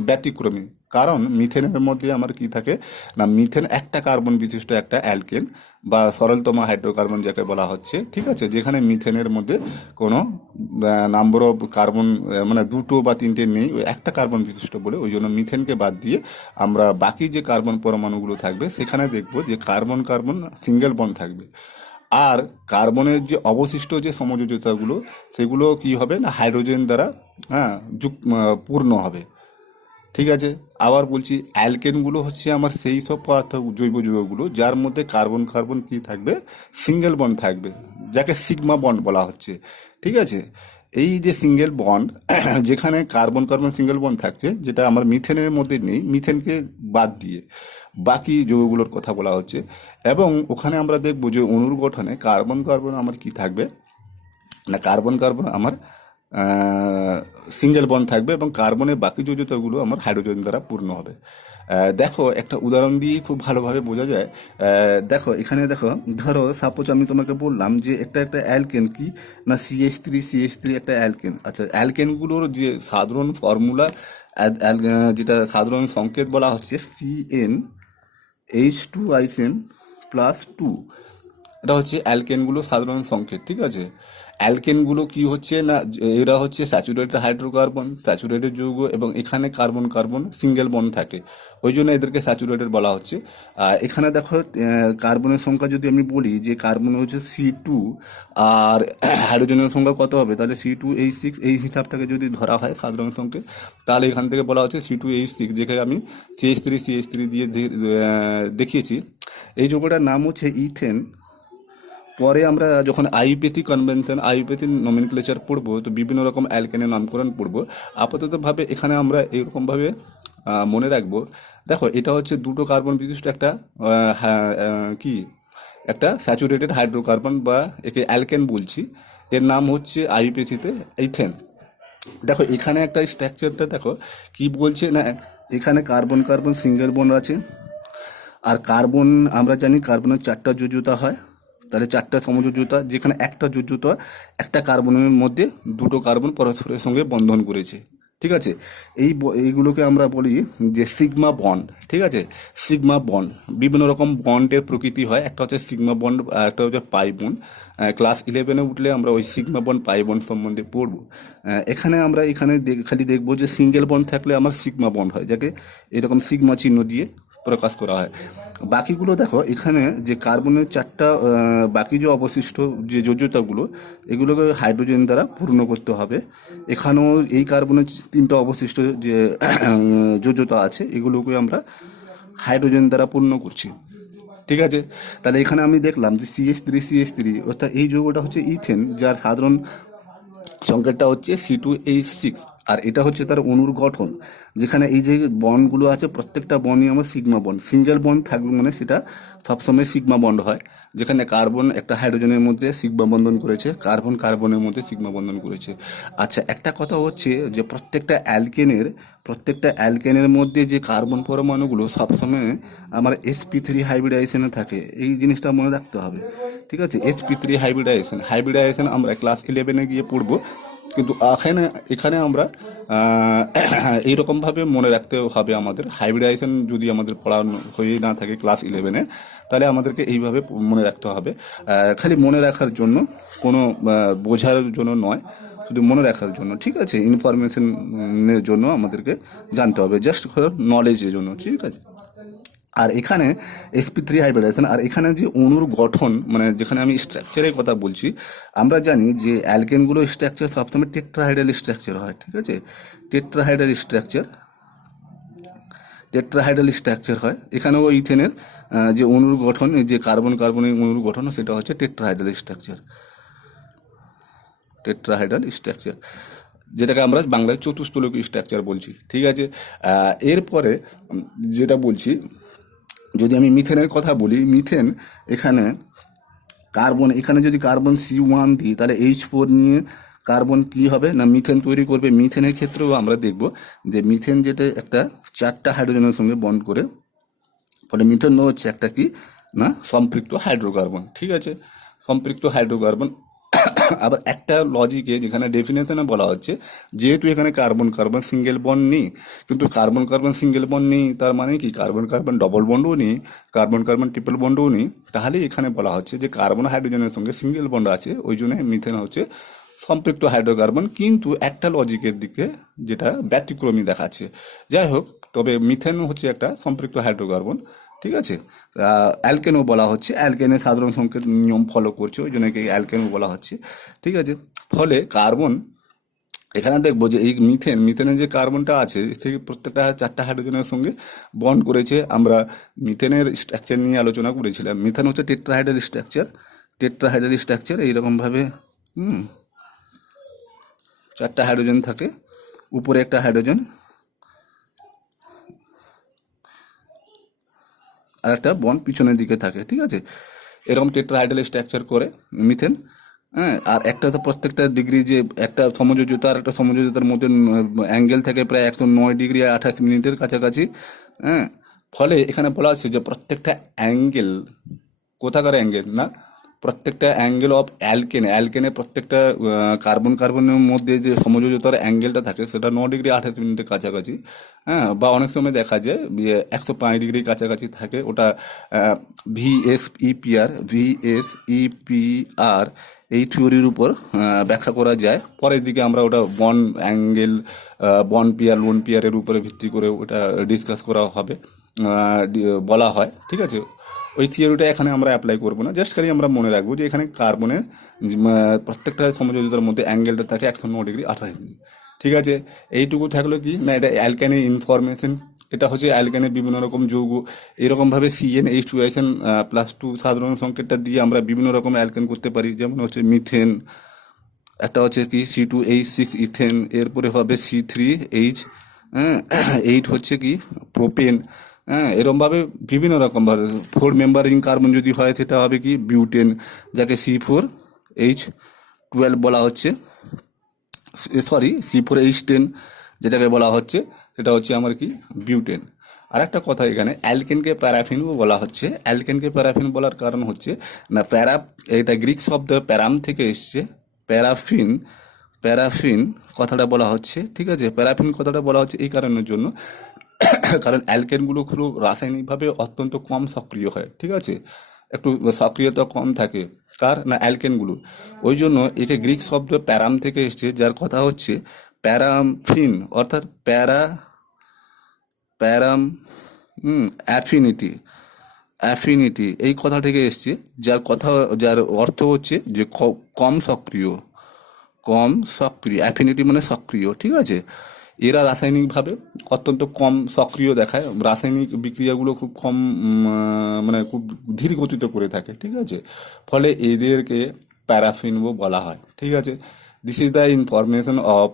ব্যতিক্রমী, কারণ মিথেনের মধ্যে আমার কি থাকে না মিথেন একটা কার্বন বিশিষ্ট একটা অ্যালকেন বা সরলতম হাইড্রোকার্বন যাকে বলা হচ্ছে। ঠিক আছে, যেখানে মিথেনের মধ্যে কোনো নাম্বার অফ কার্বন মানে দুটো বা তিনটে নেই, ওই একটা কার্বন বিশিষ্ট বলে ওই জন্য মিথেনকে বাদ দিয়ে আমরা বাকি যে কার্বন পরমাণুগুলো থাকবে সেখানে দেখব যে কার্বন কার্বন সিঙ্গেল বন্ড থাকবে। আর কার্বনের যে অবশিষ্ট যে সমযোজিতাগুলো সেগুলো কি হবে না হাইড্রোজেন দ্বারা পূর্ণ হবে। ঠিক আছে, আবার বলছি অ্যালকেনগুলো হচ্ছে আমার সেই সব পদার্থ জৈব যৌগগুলো যার মধ্যে কার্বন কার্বন কি থাকবে সিঙ্গেল বন্ড থাকবে, যাকে সিগমা বন্ড বলা হচ্ছে। ঠিক আছে, এই যে সিঙ্গেল বন্ড যেখানে কার্বন কার্বন সিঙ্গেল বন্ড থাকছে যেটা আমার মিথেনের মধ্যে নেই, মিথেনকে বাদ দিয়ে বাকি যৌগগুলোর কথা বলা হচ্ছে। এবং ওখানে আমরা দেখব যে অণুর গঠনে কার্বন কার্বন আমার কি থাকবে না কার্বন কার্বন আমার সিঙ্গেল বন্ড থাকবে এবং কার্বনের বাকি যোজিতগুলো আমার হাইড্রোজেন দ্বারা পূর্ণ হবে। দেখো একটা উদাহরণ দিয়ে খুব ভালোভাবে বোঝা যায়। দেখো এখানে দেখো, ধরো সাপোজ আমি তোমাকে বললাম যে একটা একটা অ্যালকেন কি না CH3 একটা অ্যালকেন। আচ্ছা, অ্যালকেনগুলোর যে সাধারণ ফর্মুলা যেটা সাধারণ সংকেত বলা হচ্ছে CnH2 এটা হচ্ছে অ্যালকেনগুলো সাধারণ সংকেত। ঠিক আছে, অ্যালকেনগুলো কি হচ্ছে না এরা হচ্ছে স্যাচুরেটেড হাইড্রোকার্বন, স্যাচুরেটেড যৌগ, এবং এখানে কার্বন কার্বন সিঙ্গেল বন্ড থাকে, ওই জন্য এদেরকে স্যাচুরেটেড বলা হচ্ছে। আর এখানে দেখো কার্বনের সংখ্যা যদি আমি বলি যে কার্বন হচ্ছে C2 আর হাইড্রোজেনের সংখ্যা কত হবে, তাহলে C2H6 এই হিসাবটাকে যদি ধরা হয় সাধারণ সংকেত, তাহলে এখান থেকে বলা হচ্ছে C2H6, যেখানে আমি CH3 দিয়ে দেখিয়েছি। এই যৌগটার নাম হচ্ছে ইথেন। পরে আমরা যখন আইইউপিএসি নমেনক্লেচার পড়বো তো বিভিন্ন রকম অ্যালকেনের নামকরণ পড়বো। আপাততভাবে এখানে আমরা এরকমভাবে মনে রাখবো। দেখো এটা হচ্ছে দুটো কার্বন বিশিষ্ট একটা কি একটা স্যাচুরেটেড হাইড্রোকার্বন বা একে অ্যালকেন বলছি, এর নাম হচ্ছে আইইউপিএসিতে ইথেন। দেখো এখানে একটা স্ট্রাকচারটা দেখো কি বলছে না, এখানে কার্বন কার্বন সিঙ্গেল বন্ড আছে, আর কার্বন আমরা জানি কার্বনের চারটা যোজ্যতা হয়, তাহলে চারটা সমযোজ্যতা, যেখানে একটা যোজ্যতা একটা কার্বনের মধ্যে দুটো কার্বন পরস্পরের সঙ্গে বন্ধন করেছে। ঠিক আছে, এইগুলোকে আমরা বলি যে সিগমা বন্ড। ঠিক আছে, সিগমা বন্ড বিভিন্ন রকম বন্ডের প্রকৃতি হয়, একটা হচ্ছে সিগমা বন্ড, একটা হচ্ছে পাই বন্ড। ক্লাস 11-এ উঠলে আমরা ওই সিগমা বন্ড পাই বন্ড সম্বন্ধে পড়বো। এখানে আমরা খালি দেখবো যে সিঙ্গেল বন্ড থাকলে আমার সিগমা বন্ড হয়, যাকে এরকম সিগমা চিহ্ন দিয়ে প্রকাশ করা হয়। বাকিগুলো দেখো এখানে যে কার্বনের চারটা বাকি যে অবশিষ্ট যে যোজ্যতাগুলো এগুলোকে হাইড্রোজেন দ্বারা পূর্ণ করতে হবে। এখানেও এই কার্বনের তিনটা অবশিষ্ট যে যোজ্যতা আছে এগুলোকে আমরা হাইড্রোজেন দ্বারা পূর্ণ করছি। ঠিক আছে, তাহলে এখানে আমি দেখলাম যে CH3 অর্থাৎ এই যৌগটা হচ্ছে ইথেন, যার সাধারণ সংকেতটা হচ্ছে C2H6, আর এটা হচ্ছে তার অণুর গঠন, যেখানে এই যে বন্ডগুলো আছে প্রত্যেকটা বন্ডই আমার সিগমা বন্ড। সিঙ্গেল বন্ড থাকবে মানে সেটা সবসময় সিগমা বন্ড হয়, যেখানে কার্বন একটা হাইড্রোজেনের মধ্যে সিগমা বন্ধন করেছে, কার্বন কার্বনের মধ্যে সিগমা বন্ধন করেছে। আচ্ছা, একটা কথা হচ্ছে যে প্রত্যেকটা অ্যালকেনের মধ্যে যে কার্বন পরমাণুগুলো সবসময় আমার sp3 হাইব্রিডাইজেশনে থাকে, এই জিনিসটা মনে রাখতে হবে। ঠিক আছে, sp3 হাইব্রিডাইজেশন আমরা ক্লাস 11-এ গিয়ে পড়বো। কিন্তু এখানে এখানে আমরা আহ, এইরকমভাবে মনে রাখতে হবে আমাদের, হাইব্রিডাইজেশন যদি আমাদের পড়ানো হয়ে না থাকে ক্লাস 11-এ, তাহলে আমাদেরকে এইভাবে মনে রাখতে হবে। খালি মনে রাখার জন্য, কোনো বোঝার জন্য নয়, শুধু মনে রাখার জন্য, ঠিক আছে, ইনফরমেশনের জন্য আমাদেরকে জানতে হবে, জাস্ট নলেজের জন্য, ঠিক আছে। আর এখানে sp3 হাইব্রিডাইজেশন, আর এখানে যে অণুর গঠন, মানে যেখানে আমি স্ট্রাকচারের কথা বলছি, আমরা জানি যে অ্যালকেনগুলো স্ট্রাকচার সবসময় টেট্রাহাইড্রাল স্ট্রাকচার হয়, ঠিক আছে, টেট্রাহাইড্রাল স্ট্রাকচার, টেট্রাহাইড্রাল স্ট্রাকচার হয়। এখানেও ইথেনের যে অণুর গঠন, এই যে কার্বন কার্বনের অণুর গঠন, সেটা হচ্ছে টেট্রাহাইড্রাল স্ট্রাকচার, টেট্রাহাইড্রাল স্ট্রাকচার, যেটাকে আমরা বাংলায় চতুস্তলকীয় স্ট্রাকচার বলছি, ঠিক আছে। এরপরে যেটা বলছি, যদি আমি মিথেনের কথা বলি, মিথেন এখানে কার্বন, এখানে যদি কার্বন C1 দিই, তাহলে H4 নিয়ে কার্বন কি হবে না মিথেন তৈরি করবে। মিথেনের ক্ষেত্রেও আমরা দেখব যে মিথেন যেটা একটা 4টা হাইড্রোজেনের সঙ্গে বন্ড করে, ফলে মিথেন হচ্ছে একটা কি না সম্পৃক্ত হাইড্রোকার্বন, ঠিক আছে, সম্পৃক্ত হাইড্রোকার্বন। আবার একটা লজিকে যেখানে ডেফিনেশনে বলা হচ্ছে, যেহেতু এখানে কার্বন কার্বন সিঙ্গেল বন্ড নেই, কিন্তু কার্বন কার্বন সিঙ্গেল বন্ড নেই তার মানে কি কার্বন কার্বন ডবল বন্ডও নেই, কার্বন কার্বন ট্রিপল বন্ডও নেই, তাহলে এখানে বলা হচ্ছে যে কার্বন হাইড্রোজেনের সঙ্গে সিঙ্গেল বন্ড আছে, ওই জন্য মিথেন হচ্ছে সম্পৃক্ত হাইড্রোকার্বন। কিন্তু একটা লজিকের দিকে যেটা ব্যতিক্রমী দেখাচ্ছে। যাই হোক, তবে মিথেন হচ্ছে একটা সম্পৃক্ত হাইড্রোকার্বন, ঠিক আছে। অ্যালকেনও বলা হচ্ছে, অ্যালকেনের সাধারণ সংকেত নিয়ম ফলো করছে, ওই জন্য একে অ্যালকেনও বলা হচ্ছে, ঠিক আছে। ফলে কার্বন, এখানে দেখবো যে এই মিথেনের যে কার্বনটা আছে, সেই প্রত্যেকটা 4টা হাইড্রোজেনের সঙ্গে বন্ড করেছে। আমরা মিথেনের স্ট্রাকচার নিয়ে আলোচনা করেছিলাম। মিথেন হচ্ছে টেট্রাহাইড্রাল স্ট্রাকচার, টেট্রাহাইড্রাল স্ট্রাকচার এইরকমভাবে 4টা হাইড্রোজেন থাকে, উপরে একটা হাইড্রোজেন আর একটা বন্ড পিছনের দিকে থাকে, ঠিক আছে, এরকম টেট্রাহাইড্রাল স্ট্রাকচার করে মিথেন। হ্যাঁ, আর একটা তো প্রত্যেকটা ডিগ্রি, যে একটা সমযোজিতা আর একটা সমযোজিতার মধ্যে অ্যাঙ্গেল থাকে প্রায় 109 ডিগ্রি 28 মিনিটের কাছাকাছি। হ্যাঁ, ফলে এখানে বলা আছে যে প্রত্যেকটা অ্যাঙ্গেল, কোথাকার অ্যাঙ্গেল না, প্রত্যেকটা অ্যাঙ্গেল অফ অ্যালকেনে প্রত্যেকটা কার্বন কার্বনের মধ্যে যে সমযোজিতার অ্যাঙ্গেলটা থাকে সেটা 9 ডিগ্রি 28 মিনিটের কাছাকাছি। হ্যাঁ, বা অনেক সময় দেখা যায় 105 ডিগ্রির কাছাকাছি থাকে, ওটা VSEPR এই থিওরির উপর ব্যাখ্যা করা যায়। পরের দিকে আমরা ওটা বন অ্যাঙ্গেল, বন পিয়ার, লোন পিয়ারের উপরে ভিত্তি করে ওটা ডিসকাস করা হবে, বলা হয়, ঠিক আছে। ওই থিওরিটা এখানে আমরা অ্যাপ্লাই করবো না, জাস্ট খালি আমরা মনে রাখবো যে এখানে কার্বনের প্রত্যেকটা সমযোজিতার মধ্যে অ্যাঙ্গেলটা থাকে 109 ডিগ্রি 28 মিনিট, ঠিক আছে। এইটুকু থাকলো কি না, এটা অ্যালকানের ইনফরমেশন। এটা হচ্ছে অ্যালকানের বিভিন্ন রকম যৌগ, এরকমভাবে CnH2SN+2 সাধারণ সংকেতটা দিয়ে আমরা বিভিন্ন রকম অ্যালকেন করতে পারি। যেমন হচ্ছে মিথেন, একটা হচ্ছে কি C2H6 ইথেন, এরপরে হবে C3H, হ্যাঁ, 8 হচ্ছে কি প্রোপেন। হ্যাঁ, এরমভাবে বিভিন্ন রকমভাবে 4 মেম্বারিং কার্বন যদি হয় সেটা হবে কি বিউটেন, যাকে C4H12 বলা হচ্ছে, সরি C4H10 যেটাকে বলা হচ্ছে, সেটা হচ্ছে আমার কি বিউটেন। আর একটা কথা, এখানে অ্যালকেনকে প্যারাফিনও বলা হচ্ছে। অ্যালকেনকে প্যারাফিন বলার কারণ হচ্ছে না, এটা গ্রিক শব্দ প্যারাম থেকে এসছে, প্যারাফিন, প্যারাফিন কথাটা বলা হচ্ছে, ঠিক আছে। প্যারাফিন কথাটা বলা হচ্ছে এই কারণের জন্য, কারণ অ্যালকেনগুলো খুব রাসায়নিকভাবে অত্যন্ত কম সক্রিয় হয়, ঠিক আছে, একটু সক্রিয়তা কম থাকে, কার না অ্যালকেনগুলো। ওই জন্য একে গ্রিক শব্দ প্যারাম থেকে এসছে, যার কথা হচ্ছে প্যারাফিন, অর্থাৎ প্যারাম অ্যাফিনিটি, অ্যাফিনিটি এই কথা থেকে এসছে, যার অর্থ হচ্ছে যে কম সক্রিয়, কম সক্রিয়, অ্যাফিনিটি মানে সক্রিয়, ঠিক আছে। এরা রাসায়নিকভাবে অত্যন্ত কম সক্রিয় দেখায়, রাসায়নিক বিক্রিয়াগুলো খুব কম, মানে খুব ধীর গতিতে করে থাকে, ঠিক আছে। ফলে এদেরকে প্যারাফিনও বলা হয়, ঠিক আছে। This is the information of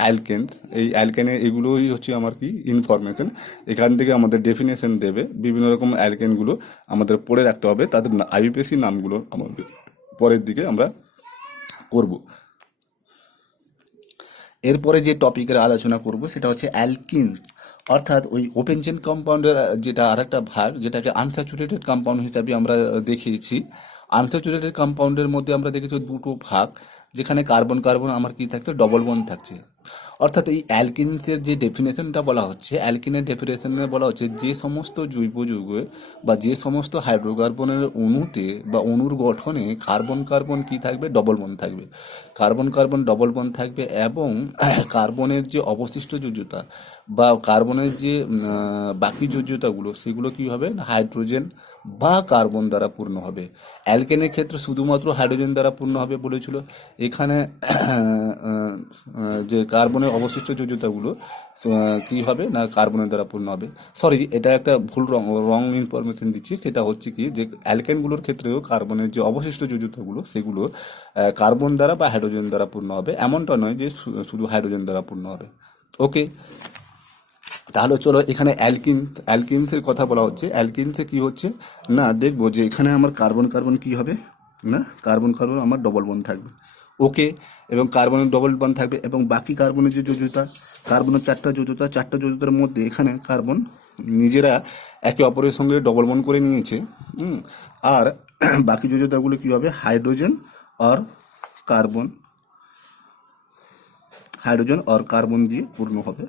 alkane. এই অ্যালকেনে এগুলোই হচ্ছে আমার কি ইনফরমেশন। এখান থেকে আমাদের ডেফিনেশন দেবে, বিভিন্ন রকম অ্যালকেনগুলো আমাদের পড়ে রাখতে হবে, তাদের আইউপিএসি নামগুলো আমাদের পরের দিকে আমরা করব। এরপরে যে টপিকের আলোচনা করব সেটা হচ্ছে অ্যালকিন, অর্থাৎ ওই ওপেন চেন কম্পাউন্ডের যেটা আরেকটা ভাগ, যেটাকে আনস্যাচুরেটেড কম্পাউন্ড হিসাবে আমরা দেখিয়েছি। আনস্যাচুরেটেড কম্পাউন্ডের মধ্যে আমরা দেখেছি দুটো ভাগ, যেখানে কার্বন কার্বন আমার কি থাকছে, ডবল বন্ড থাকছে। অর্থাৎ এই অ্যালকিনসের যে ডেফিনেশনটা বলা হচ্ছে, অ্যালকিনের ডেফিনেশনে বলা হচ্ছে যে সমস্ত জৈব যৌগে বা যে সমস্ত হাইড্রোকার্বনের অণুতে বা অণুর গঠনে কার্বন কার্বন কি থাকবে, ডবল বন্ড থাকবে। কার্বন কার্বন ডবল বন্ড থাকবে এবং কার্বনের যে অবশিষ্ট যোজ্যতা বা কার্বনের যে বাকি যোজ্যতাগুলো, সেগুলো কি হবে, হাইড্রোজেন বা কার্বন দ্বারা পূর্ণ হবে। অ্যালকেনের ক্ষেত্রে শুধুমাত্র হাইড্রোজেন দ্বারা পূর্ণ হবে বলেছিল। এখানে যে কার্বনের অবশিষ্ট যোজ্যতাগুলো কি হবে না, কার্বনের দ্বারা পূর্ণ হবে। সরি, এটা একটা ভুল রং ইনফরমেশন দিচ্ছি। সেটা হচ্ছে কি যে অ্যালকেনগুলোর ক্ষেত্রেও কার্বনের যে অবশিষ্ট যোজ্যতাগুলো সেগুলো কার্বন দ্বারা বা হাইড্রোজেন দ্বারা পূর্ণ হবে, এমনটা নয় যে শুধু হাইড্রোজেন দ্বারা পূর্ণ হবে। ওকে, তাহলে চলো এখানে অ্যালকিনসের কথা বলা হচ্ছে। অ্যালকিনসে কি হচ্ছে না, দেখবো যে এখানে আমার কার্বন কার্বন কি হবে না, কার্বন কার্বন আমার ডবল বন্ড থাকবে। ওকে, এবং কার্বনের ডবল বন্ড থাকবে এবং বাকি কার্বনের যে যোজ্যতা, কার্বনের চারটা যোজ্যতার মধ্যে এখানে কার্বন নিজেরা একে অপরের সঙ্গে ডবল বন্ড করে নিয়েছে। আর বাকি যোজ্যতাগুলো কি হবে, হাইড্রোজেন আর কার্বন, কার্বন দিয়ে পূর্ণ হবে।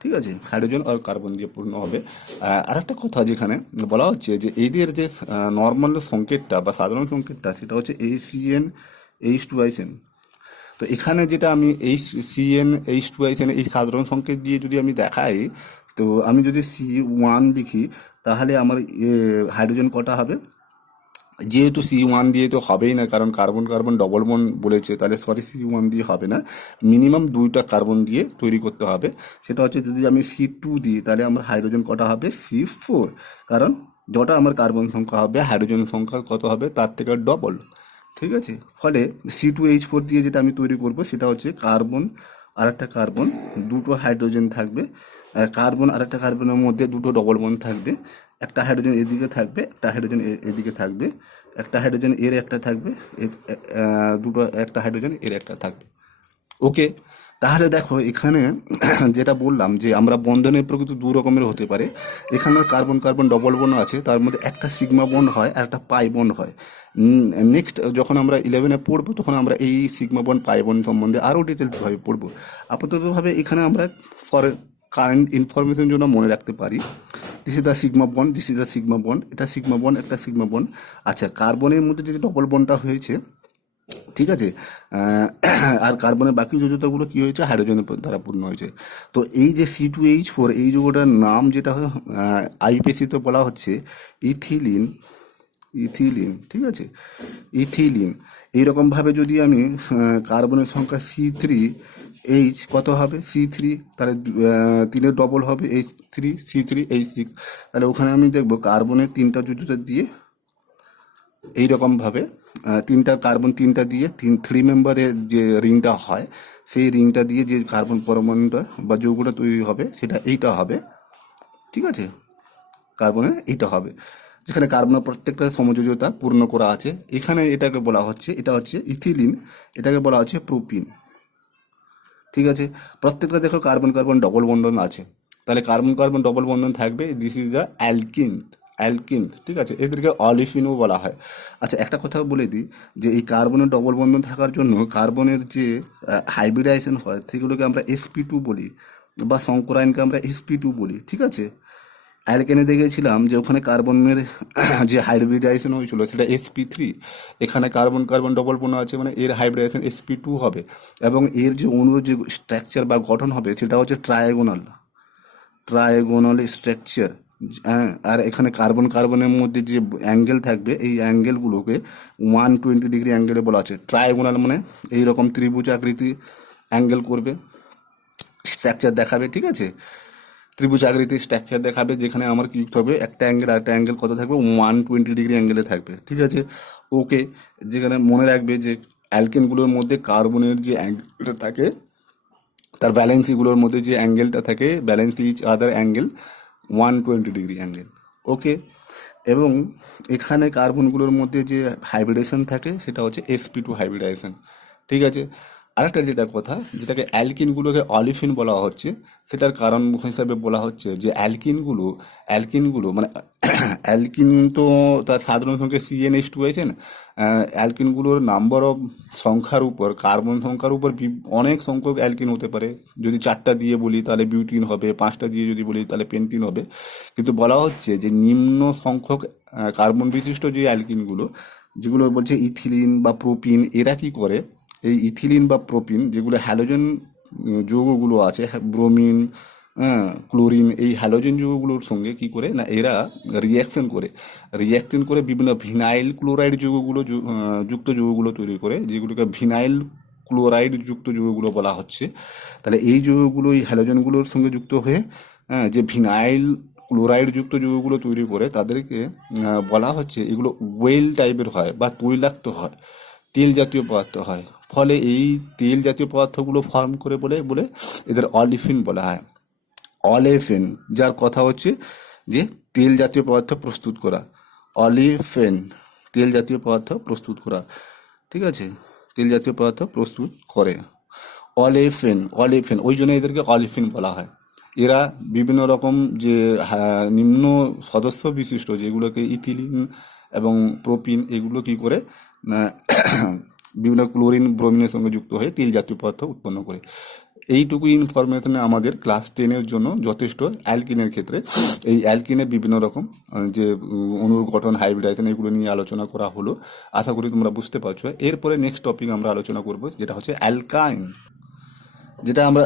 ঠিক আছে, হাইড্রোজেন আর কার্বন দিয়ে পূর্ণ হবে। আর একটা কথা যেখানে বলা হচ্ছে যে এদের যে নর্মাল সংকেতটা বা সাধারণ সংকেতটা, সেটা হচ্ছে ACN H2SN। তো এখানে যেটা আমি CnH2SN এই সাধারণ সংকেত দিয়ে যদি আমি দেখাই, তো আমি যদি C1 লিখি, তাহলে আমার হাইড্রোজেন কটা হবে, যেহেতু C1 দিয়ে তো হবেই না, কারণ কার্বন কার্বন ডবল বন্ড বলেছে, তাহলে সরি C1 দিয়ে হবে না, মিনিমাম 2টা কার্বন দিয়ে তৈরি করতে হবে। সেটা হচ্ছে যদি আমি C2 দিই, তাহলে আমার হাইড্রোজেন কটা হবে, C4, কারণ যটা আমার কার্বন সংখ্যা হবে হাইড্রোজেন সংখ্যা কত হবে, তার থেকে ডবল। ঠিক আছে, ফলে C2H4 দিয়ে যেটা আমি তৈরি করব, সেটা হচ্ছে কার্বন আর একটা কার্বন, দুটো হাইড্রোজেন থাকবে। কার্বন আর একটা কার্বনের মধ্যে দুটো ডবল বন্ড থাকবে। একটা হাইড্রোজেন এদিকে থাকবে, একটা হাইড্রোজেন এদিকে থাকবে, একটা হাইড্রোজেন এর একটা থাকবে, একটা হাইড্রোজেন এর একটা থাকবে। ওকে, তাহলে দেখো এখানে যেটা বললাম যে আমরা বন্ধনের প্রকৃতি দু রকমের হতে পারে। এখানে কার্বন কার্বন ডবল বন্ড আছে, তার মধ্যে একটা সিগমা বন্ড হয় আর একটা পাই বন্ড হয়। নেক্সট যখন আমরা 11-এ পড়বো, তখন আমরা এই সিগমা বন্ড পাই বন্ড সম্বন্ধে আরও ডিটেলসভাবে পড়বো। আপাততভাবে এখানে আমরা ফর কারেন্ট ইনফরমেশন জন্য মনে রাখতে পারি, this is the sigma bond, this is the sigma bond, এটা সিগমা বন্ড, একটা সিগমা বন্ড। আচ্ছা, কার্বনের মধ্যে যে ডবল বন্ডটা হয়েছে, ঠিক আছে, আর কার্বনের বাকি যোজ্যতাগুলো কি হয়েছে, হাইড্রোজেনের দ্বারা পূর্ণ হয়েছে। তো এই যে C2H4 এই যৌগটার নাম যেটা আইপিএসিতে বলা হচ্ছে ইথিলিন। ঠিক আছে, ইথিলিন। এইরকমভাবে যদি আমি কার্বনের সংখ্যা C3H কত হবে, C3, তাহলে 3-এর ডবল হবে H3, C3H6। তাহলে ওখানে আমি দেখবো কার্বনের 3টা যোজ্যতা দিয়ে এইরকমভাবে তিনটা কার্বন, তিনটা দিয়ে 3 মেম্বারের যে রিংটা হয়, সেই রিংটা দিয়ে যে কার্বন পরমাণুটা বা যৌগটা তৈরি হবে, সেটা এইটা হবে। ঠিক আছে, কার্বনের এইটা হবে, যেখানে কার্বনের প্রত্যেকটা সমযোজতা পূর্ণ করা আছে। এখানে এটাকে বলা হচ্ছে, এটা হচ্ছে ইথিলিন, এটাকে বলা হচ্ছে প্রোপিন। ঠিক আছে, প্রত্যেকটা দেখো কার্বন কার্বন ডবল বন্ধন আছে, তাহলে কার্বন কার্বন ডবল বন্ধন থাকবে। This is the alkyne. ঠিক আছে, এদেরকে অলিফিনও বলা হয়। আচ্ছা, একটা কথা বলে দিই যে এই কার্বনের ডবল বন্ধন থাকার জন্য কার্বনের যে হাইব্রিডাইজেশন হয়, সেগুলোকে আমরা sp2 বলি, বা সংকরায়নকে আমরা sp2 বলি। ঠিক আছে, অ্যালকেনে দেখেছিলাম যে ওখানে কার্বনের যে হাইব্রিডাইজেশন হয়েছিল সেটা sp3, এখানে কার্বন কার্বন ডবল বন্ধন আছে, মানে এর হাইব্রিডাইজেশন sp2 হবে, এবং এর যে অণুর যে স্ট্রাকচার বা গঠন হবে সেটা হচ্ছে ট্রায়াগোনাল স্ট্রাকচার। হ্যাঁ, আর এখানে কার্বন কার্বনের মধ্যে যে অ্যাঙ্গেল থাকবে, এই অ্যাঙ্গেলগুলোকে 120 ডিগ্রি অ্যাঙ্গেলে বলা আছে। ট্রায়াগোনাল মানে এইরকম ত্রিভুজ আকৃতি অ্যাঙ্গেল করবে, স্ট্রাকচার দেখাবে। ঠিক আছে, ত্রিভুজ আকৃতির স্ট্রাকচার দেখাবে, যেখানে আমার কি হবে, একটা অ্যাঙ্গেল আর একটা অ্যাঙ্গেল কত থাকবে, 120 ডিগ্রি অ্যাঙ্গেলে থাকবে। ঠিক আছে, ওকে, যেখানে মনে রাখবে যে অ্যালকেনগুলোর মধ্যে কার্বনের যে অ্যাঙ্গেলটা থাকে, তার ভ্যালেন্সিগুলোর মধ্যে যে অ্যাঙ্গেলটা থাকে, valency each other angle 120 degree angle. Okay, এবং এখানে কার্বনগুলোর মধ্যে যে হাইব্রিডেশন থাকে সেটা হচ্ছে sp2 হাইব্রিডাইজেশন। ঠিক আছে, আরেকটা যেটা কথা, যেটাকে অ্যালকিনগুলোকে অলিফিন বলা হচ্ছে, সেটার কারণ হিসাবে বলা হচ্ছে যে অ্যালকিনগুলো মানে অ্যালকিন তো তার সাধারণ সংখ্যা CnH2 আছে না। অ্যালকিনগুলোর নাম্বার অফ সংখ্যার উপর, কার্বন সংখ্যার উপর অনেক সংখ্যক অ্যালকিন হতে পারে। যদি 4টা দিয়ে বলি তাহলে বিউটিন হবে, 5টা দিয়ে যদি বলি তাহলে পেন্টিন হবে। কিন্তু বলা হচ্ছে যে নিম্ন সংখ্যক কার্বন বিশিষ্ট যে অ্যালকিনগুলো, যেগুলো বলছে ইথিলিন বা প্রোপিন, এরা কি করে, এই ইথিলিন বা প্রোপিন যেগুলো হ্যালোজেন যৌগগুলো আছে, ব্রোমিন, ক্লোরিন, এই হ্যালোজেন যৌগগুলোর সঙ্গে কি করে না এরা রিয়াকশন করে বিভিন্ন ভিনাইল ক্লোরাইড যৌগগুলো যুক্ত যৌগগুলো তৈরি করে, যেগুলোকে ভিনাইল ক্লোরাইড যুক্ত যৌগগুলো বলা হচ্ছে। তাহলে এই যৌগগুলো এই হ্যালোজেনগুলোর সঙ্গে যুক্ত হয়ে যে ভিনাইল ক্লোরাইড যুক্ত যৌগগুলো তৈরি করে, তাদেরকে বলা হচ্ছে এগুলো ওয়েল টাইপের হয় বা তৈলাক্ত হয়, তেল জাতীয় পদার্থ হয়। ফলে এই তেল জাতীয় পদার্থগুলো ফর্ম করে বলে বলে এদের অলিফিন বলা হয়। অলেফেন, যার কথা হচ্ছে যে তেল জাতীয় পদার্থ প্রস্তুত করা। অলিফেন, তেল জাতীয় পদার্থ প্রস্তুত করা, ঠিক আছে, তেল জাতীয় পদার্থ প্রস্তুত করে। অলেফেন ওই জন্য এদেরকে অলিফিন বলা হয়। এরা বিভিন্ন রকম যে নিম্ন সদস্য বিশিষ্ট যেগুলোকে ইথিলিন এবং প্রোপিন, এগুলো কি করে না বিভিন্ন ক্লোরিন ব্রোমিনের সঙ্গে যুক্ত হয়ে তেল জাতীয় পদার্থ উৎপন্ন করে। এইটুকু ইনফরমেশন আমাদের ক্লাস 10-এর জন্য যথেষ্ট। অ্যালকিনের ক্ষেত্রে এই অ্যালকিনের বিভিন্ন রকম যে অণুর গঠন, হাইব্রিডাইজেশন, এগুলো নিয়ে আলোচনা করা হলো। আশা করি তোমরা বুঝতে পারছো। এরপরে নেক্সট টপিক আমরা আলোচনা করব, যেটা হচ্ছে অ্যালকাইন। যেটা আমরা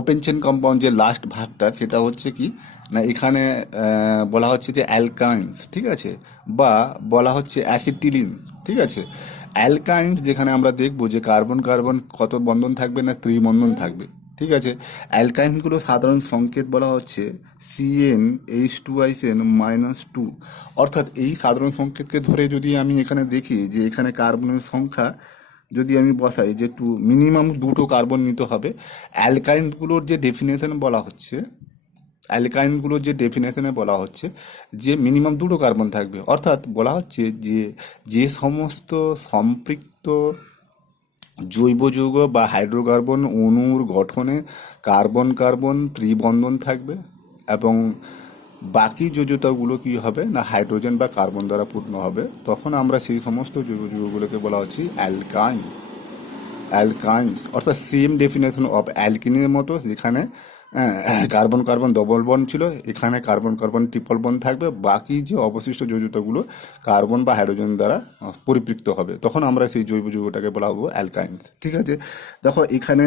ওপেন চেন কম্পাউন্ড যে লাস্ট ভাগটা, সেটা হচ্ছে কি না এখানে বলা হচ্ছে যে অ্যালকাইন্স, ঠিক আছে, বা বলা হচ্ছে অ্যাসিটিলিন, ঠিক আছে। অ্যালকাইন্স যেখানে আমরা দেখবো যে কার্বন কার্বন কত বন্ধন থাকবে না ত্রিবন্ধন থাকবে, ঠিক আছে। অ্যালকাইনগুলো সাধারণ সংকেত বলা হচ্ছে CnH2 - 2। অর্থাৎ এই সাধারণ সংকেতকে ধরে যদি আমি এখানে দেখি যে এখানে কার্বনের সংখ্যা যদি আমি বসাই যে মিনিমাম দুটো কার্বন নিতে হবে। অ্যালকাইনগুলোর যে ডেফিনেশন বলা হচ্ছে, অ্যালকাইনগুলোর যে ডেফিনেশনে বলা হচ্ছে যে মিনিমাম দুটো কার্বন থাকবে। অর্থাৎ বলা হচ্ছে যে যে সমস্ত সম্পৃক্ত জৈব যৌগ বা হাইড্রোকার্বন অণুর গঠনে কার্বন কার্বন ত্রিবন্ধন থাকবে এবং বাকি যোজ্যতাগুলো কি হবে না হাইড্রোজেন বা কার্বন দ্বারা পূর্ণ হবে, তখন আমরা সেই সমস্ত জৈব যৌগগুলোকে বলা হচ্ছে অ্যালকাইন। অ্যালকাইন্স অর্থাৎ সেম ডেফিনেশন অফ অ্যালকিনের মতো, যেখানে কার্বন কার্বন ডবল বন্ড ছিল, এখানে কার্বন কার্বন ট্রিপল বন্ড থাকবে, বাকি যে অবশিষ্ট যৌগতাগুলো কার্বন বা হাইড্রোজেন দ্বারা পরিপৃক্ত হবে, তখন আমরা সেই জৈব যৌগটাকে বলা হবো অ্যালকাইন্স, ঠিক আছে। দেখো এখানে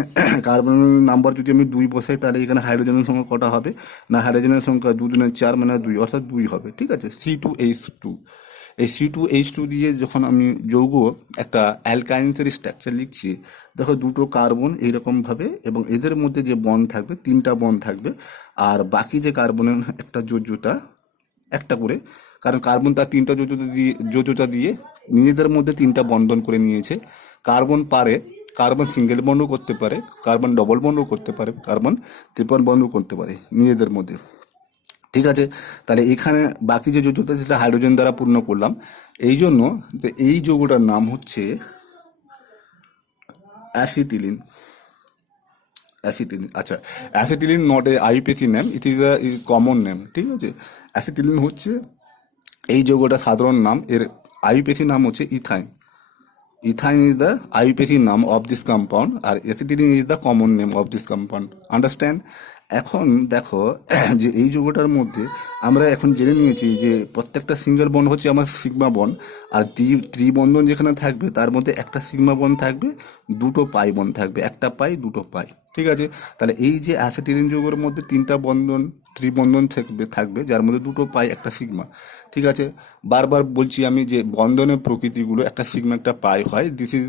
কার্বন নাম্বার যদি আমি 2 বসাই, তাহলে এখানে হাইড্রোজেনের সংখ্যা কটা হবে না হাইড্রোজেনের সংখ্যা 2 × 4 = 2, অর্থাৎ 2 হবে, ঠিক আছে। C2H2, এই C2H2 দিয়ে যখন আমি যৌগ একটা অ্যালকাইন্সের স্ট্রাকচার লিখছি, দেখো দুটো কার্বন এইরকমভাবে এবং এদের মধ্যে যে বন্ড থাকবে 3টা বন্ড থাকবে, আর বাকি যে কার্বনের একটা যোজ্যতা একটা করে, কারণ কার্বন তার 3টা যোজ্যতা দিয়ে নিজেদের মধ্যে 3টা বন্ধন করে নিয়েছে। কার্বন পারে, কার্বন সিঙ্গেল বন্ডও করতে পারে, কার্বন ডবল বন্ডও করতে পারে, কার্বন ট্রিপল বন্ডও করতে পারে নিজেদের মধ্যে, ঠিক আছে। তাহলে এখানে বাকি যে যৌগটা সেটা হাইড্রোজেন দ্বারা পূর্ণ করলাম। এই জন্য এই যৌগটার নাম হচ্ছে অ্যাসিটিলিন। অ্যাসিটিলিন, আচ্ছা, acetylene not a IUPAC name, it is a common name, ঠিক আছে। অ্যাসিটিলিন হচ্ছে এই যৌগটা সাধারণ নাম, এর আইউপিএসি নাম হচ্ছে ethyne. Ethyne is the IUPAC নাম অফ দিস কম্পাউন্ড, আর acetylene is the common name of this compound. Understand? এখন দেখো যে এই যৌগটার মধ্যে আমরা এখন জেনে নিয়েছি যে প্রত্যেকটা সিঙ্গেল বন্ড হচ্ছে আমার সিগমা বন্ড, আর ত্রিবন্ধন যেখানে থাকবে তার মধ্যে একটা সিগমা বন্ড থাকবে, দুটো পাই বন্ড থাকবে, একটা পাই দুটো পাই, ঠিক আছে। তাহলে এই যে অ্যাসিটিলিন যৌগের মধ্যে 3টা বন্ধন ত্রিবন্ধন থাকবে যার মধ্যে দুটো পাই একটা সিগমা, ঠিক আছে। বারবার বলছি আমি যে বন্ধনের প্রকৃতিগুলো একটা সিগমা একটা পাই হয়। This is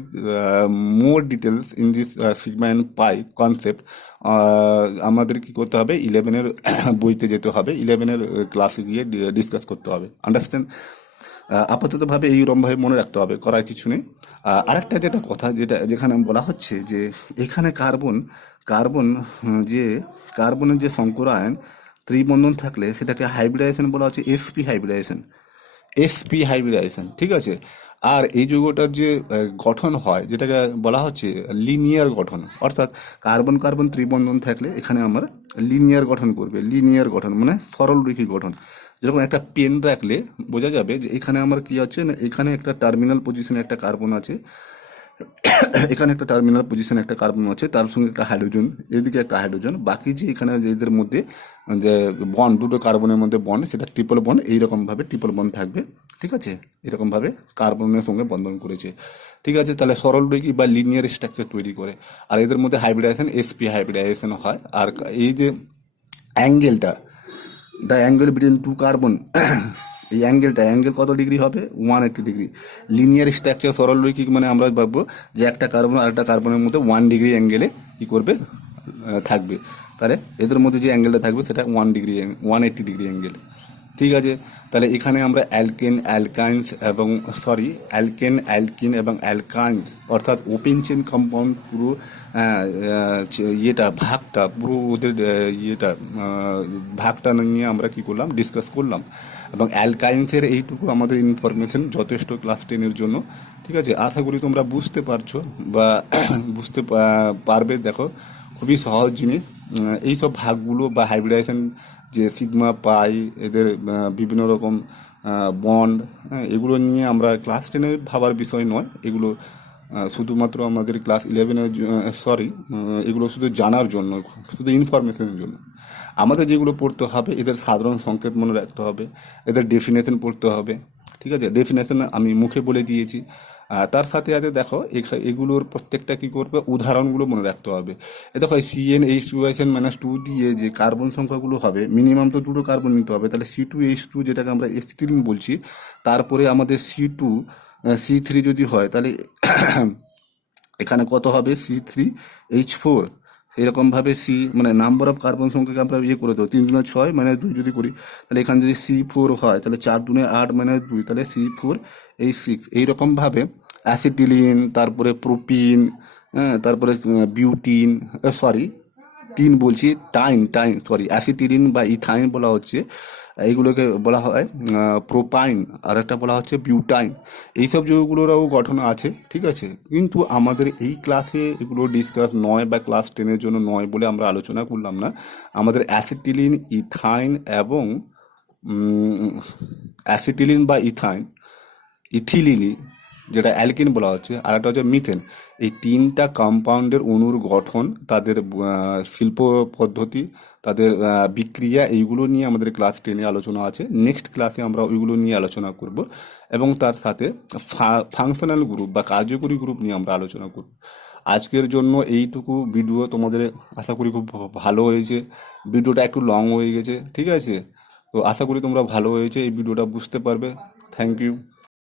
more details in this sigma and pi concept. আমাদের কি করতে হবে, 11-এর বইতে যেতে হবে, 11-এর ক্লাসে গিয়ে ডিসকাস করতে হবে। আন্ডারস্ট্যান্ড? আপাততভাবে এইরকমভাবে মনে রাখতে হবে, করার কিছু নেই। আরেকটা যেটা কথা যেখানে বলা হচ্ছে যে এখানে কার্বন যে কার্বনের যে সংকরায়ন ত্রিবন্ধন থাকলে সেটাকে হাইব্রিডাইজেশন বলা হচ্ছে, sp হাইব্রিডাইজেশন। এসপি হাইব্রিডাইজেশন, ঠিক আছে। আর এই যৌগটার যে গঠন হয় যেটাকে বলা হচ্ছে লিনিয়ার গঠন, অর্থাৎ কার্বন কার্বন ত্রিবন্ধন থাকলে এখানে আমার লিনিয়ার গঠন করবে। লিনিয়ার গঠন মানে সরলরৈখিক গঠন। যেরকম একটা পেন রাখলে বোঝা যাবে যে এখানে আমার কি আছে না, এখানে একটা টার্মিনাল পজিশনে একটা কার্বন আছে, এখানে একটা টার্মিনাল পজিশনে একটা কার্বন আছে, তার সঙ্গে একটা হাইড্রোজেন, এদিকে একটা হাইড্রোজেন, বাকি যে এখানে যে এদের মধ্যে যে বন্ড, দুটো কার্বনের মধ্যে বন্ড, সেটা ট্রিপল বন্ড, এইরকমভাবে ট্রিপল বন্ড থাকবে, ঠিক আছে। এরকমভাবে কার্বনের সঙ্গে বন্ধন করেছে, ঠিক আছে। তাহলে সরলরৈখিক বা লিনিয়ার স্ট্রাকচার তৈরি করে। আর এদের মধ্যে হাইব্রিডাইজেশন এসপি হাইব্রিডাইজেশন হয়। আর এই যে অ্যাঙ্গেলটা, the angle between two carbon, এই অ্যাঙ্গেল কত ডিগ্রি হবে? 180 ডিগ্রি। লিনিয়ার স্ট্রাকচার সরলরৈখিক মানে আমরা ভাববো যে একটা কার্বন আর একটা কার্বনের মধ্যে 1 ডিগ্রি অ্যাঙ্গেলে কী করবে, থাকবে। তাহলে এদের মধ্যে যে অ্যাঙ্গেলটা থাকবে সেটা 180 ডিগ্রি অ্যাঙ্গেল, ঠিক আছে। তাহলে এখানে আমরা অ্যালকেন অ্যালকাইন্স এবং অ্যালকিন এবং অ্যালকাইন্স, অর্থাৎ ওপেন চেন কম্পাউন্ড পুরো ইয়েটা ভাগটা পুরো ওদের ভাগটা নিয়ে আমরা কি করলাম, ডিসকাস করলাম। এবং অ্যালকাইন্সের এইটুকু আমাদের ইনফরমেশন যথেষ্ট ক্লাস 10-এর জন্য, ঠিক আছে। আশা করি তোমরা বুঝতে পারছো বা বুঝতে পারবে। দেখো, খুবই সহজ জিনিস। এইসব ভাগগুলো বা হাইব্রিডাইজেশন, যে সিগমা পাই, এদের বিভিন্ন রকম বন্ড, এগুলো নিয়ে আমরা ক্লাস 10-এ ভাবার বিষয় নয়। এগুলো শুধুমাত্র আমাদের ক্লাস 11-এর এগুলো শুধু জানার জন্য, শুধু ইনফরমেশনের জন্য। আমাদের যেগুলো পড়তে হবে, এদের সাধারণ সংকেত মনে রাখতে হবে, এদের ডেফিনেশন পড়তে হবে, ঠিক আছে। ডেফিনেশন আমি মুখে বলে দিয়েছি। তার সাথে সাথে দেখো এগুলোর প্রত্যেকটা কী করবে, উদাহরণগুলো মনে রাখতে হবে। এ দেখো CnH2SN-2 দিয়ে যে কার্বন সংখ্যাগুলো হবে, মিনিমাম তো দুটো কার্বন নিতে হবে। তাহলে C2H2 যেটাকে আমরা এসিটিলিন বলছি, তারপরে আমাদের C2C3 যদি হয়, তাহলে এখানে কত হবে, C3H4। এরকমভাবে মানে নাম্বার অফ কার্বন সংখ্যাকে আমরা করে দেবো, 3×6 -2 যদি করি, তাহলে এখানে যদি C4 হয়, তাহলে 4×8 -2, তাহলে C4H6। এইরকমভাবে অ্যাসিটিলিন, তারপরে প্রোপিন, তারপরে বিউটিন, অ্যাসিটিলিন বা ইথাইন বলা হচ্ছে, এইগুলোকে বলা হয় প্রোপাইন, আর একটা বলা হচ্ছে বিউটাইন। এইসব যৌগগুলোরও গঠন আছে, ঠিক আছে। কিন্তু আমাদের এই ক্লাসে এগুলো ডিসকাস নয় বা ক্লাস 10-এর জন্য নয় বলে আমরা আলোচনা করলাম না। আমাদের অ্যাসিটিলিন, ইথাইন এবং অ্যাসিটিলিন বা ইথিলিন, যেটা অ্যালকিন বলা হচ্ছে, আর একটা হচ্ছে মিথেন। এই তিনটা কম্পাউন্ডের অণুর গঠন, তাদের শিল্প পদ্ধতি, তাদের বিক্রিয়া, এইগুলো নিয়ে আমাদের ক্লাস 10-এ আলোচনা আছে। নেক্সট ক্লাসে আমরা ওইগুলো নিয়ে আলোচনা করব, এবং তার সাথে ফাংশনাল গ্রুপ বা কার্যকরী গ্রুপ নিয়ে আমরা আলোচনা করব। আজকের জন্য এইটুকু ভিডিও তোমাদের আশা করি খুব ভালো হয়েছে। ভিডিওটা একটু লং হয়ে গেছে, ঠিক আছে। তো আশা করি তোমরা ভালো হয়েছে, এই ভিডিওটা বুঝতে পারবে। Thank you.